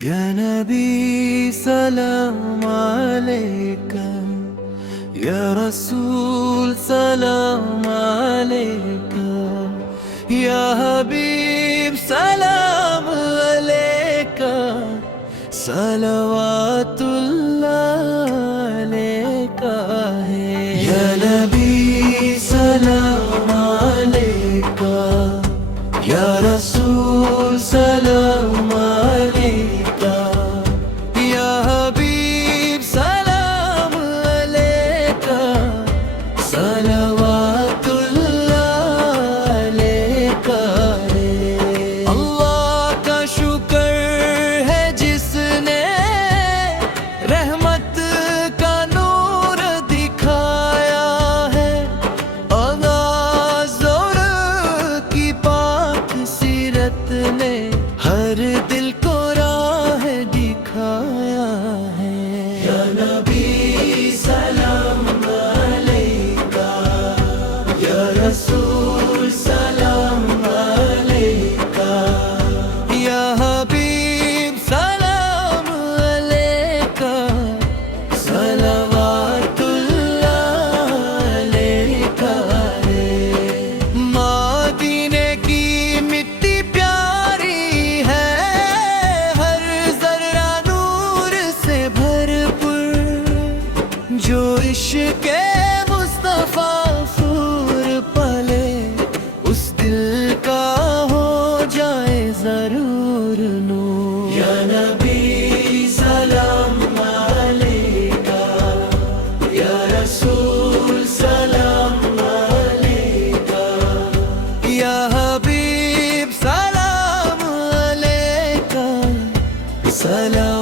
یا نبی سلام علیکہ، یا رسول سلام علیکہ، یا حبیب سلام علیکہ، صلوات اللہ علیکہ ہے۔ یا نبی سلام علیکہ، یا رسول سلام علیکہ، یا حبیب سلام علیکہ، صلوات اللہ علیکہ ہے۔ اللہ کا شکر ہے جس نے رحمت کا نور دکھایا ہے، آغاز دور کی پاک سیرت نے ہر دل کو راہ دکھایا ہے۔ یا نبی سلام علیکہ، یا رسول سلام علیکہ، یا حبیب سلام علیکہ، صلوات اللہ علیکہ ہے۔ مدینے کی مٹی پیاری ہے، ہر ذرہ نور سے بھرپور، جو عشق مصطفیٰ پھور پلے اس دل کا ہو جائے ضرور نور۔ یا نبی سلام علیکہ، یا رسول سلام علیکہ، یا حبیب سلام علیکہ، سلام